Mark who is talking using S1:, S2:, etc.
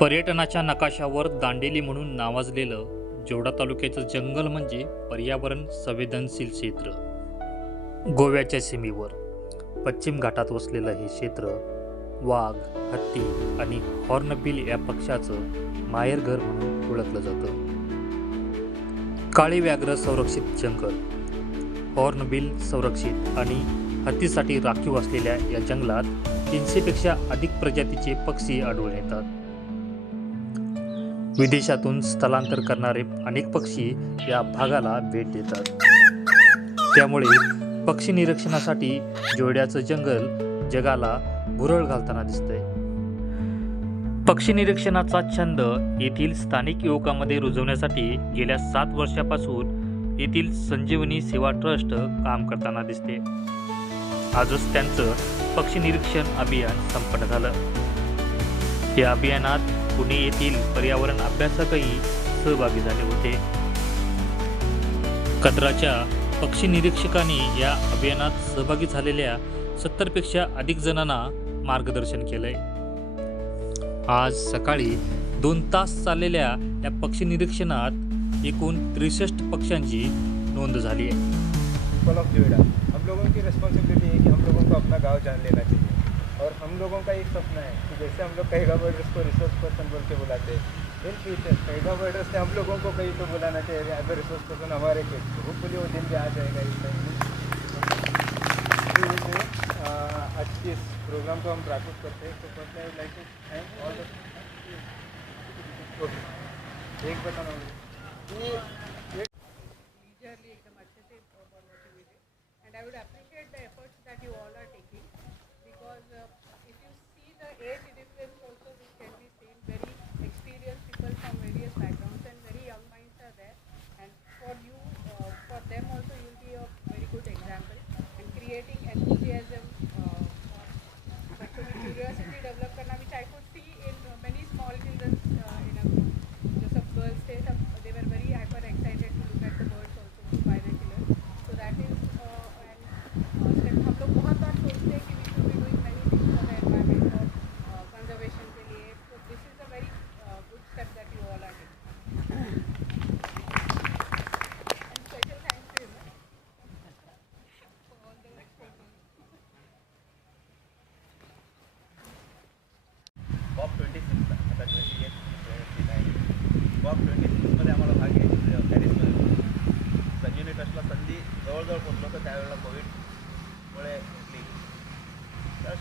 S1: पर्यटनाच्या नकाशावर दांडेली म्हणून नावाजलेलं जोडा तालुक्याचं जंगल म्हणजे पर्यावरण संवेदनशील क्षेत्र. गोव्याच्या सीमेवर पश्चिम घाटात वसलेलं हे क्षेत्र वाघ हत्ती आणि हॉर्नबिल या पक्षाचं माहेरघर म्हणून ओळखलं जातं. काळी व्याघ्र संरक्षित जंगल हॉर्नबिल संरक्षित आणि हत्तीसाठी राखीव असलेल्या या जंगलात तीनशेपेक्षा अधिक प्रजातीचे पक्षी आढळून येतात. विदेशातून स्थलांतर करणारे अनेक पक्षी या भागाला भेट देतात. त्यामुळे पक्षी निरीक्षणासाठी जोड्याचं जंगल जगाला भुरळ घालताना दिसतंय. पक्षी निरीक्षणाचा छंद येथील स्थानिक युवकांमध्ये रुजवण्यासाठी गेल्या सात वर्षापासून येथील संजीवनी सेवा ट्रस्ट काम करताना दिसते. आजच त्यांचं पक्षी निरीक्षण अभियान संपन्न झालं. या अभियानात पुणे येथील पर्यावरण अभ्यासकही सहभागी झाले होते. कचराच्या पक्षी निरीक्षकांनी या अभियानात सहभागी झालेल्या सत्तरपेक्षा अधिक जणांना मार्गदर्शन केलंय. आज सकाळी दोन तास चाललेल्या या पक्षी निरीक्षणात एकूण त्रेसष्ट पक्ष्यांची नोंद झाली आहे.
S2: पीपल ऑफ जोड़ा हम लोगों की रिस्पॉन्सिबिलिटी है कि हम लोगों को अपना गांव जान लेना चाहिए. और हम लोगों का एक सपना है कि जैसे हम लोग कहेगा बर्डर्स को रिसोर्स पर्सन बोल के बुलाते हैं। इन फ्यूचर कहेगा बर्डर्स से हम लोगों को कहीं तो बुलाना चाहिए एज अ रिसोर्स पर्सन हमारे के होपफुली वो दिन भी आ जाएगा इस टाइम में। आज के इस प्रोग्राम को हम प्रैक्टिस करते हैं तो first I like to thank all okay एक बताना मुझे।
S3: And I would appreciate the efforts that you all are taking Thank you. जवळजवळ पोचलो होतो त्यावेळेला कोविडमुळे तर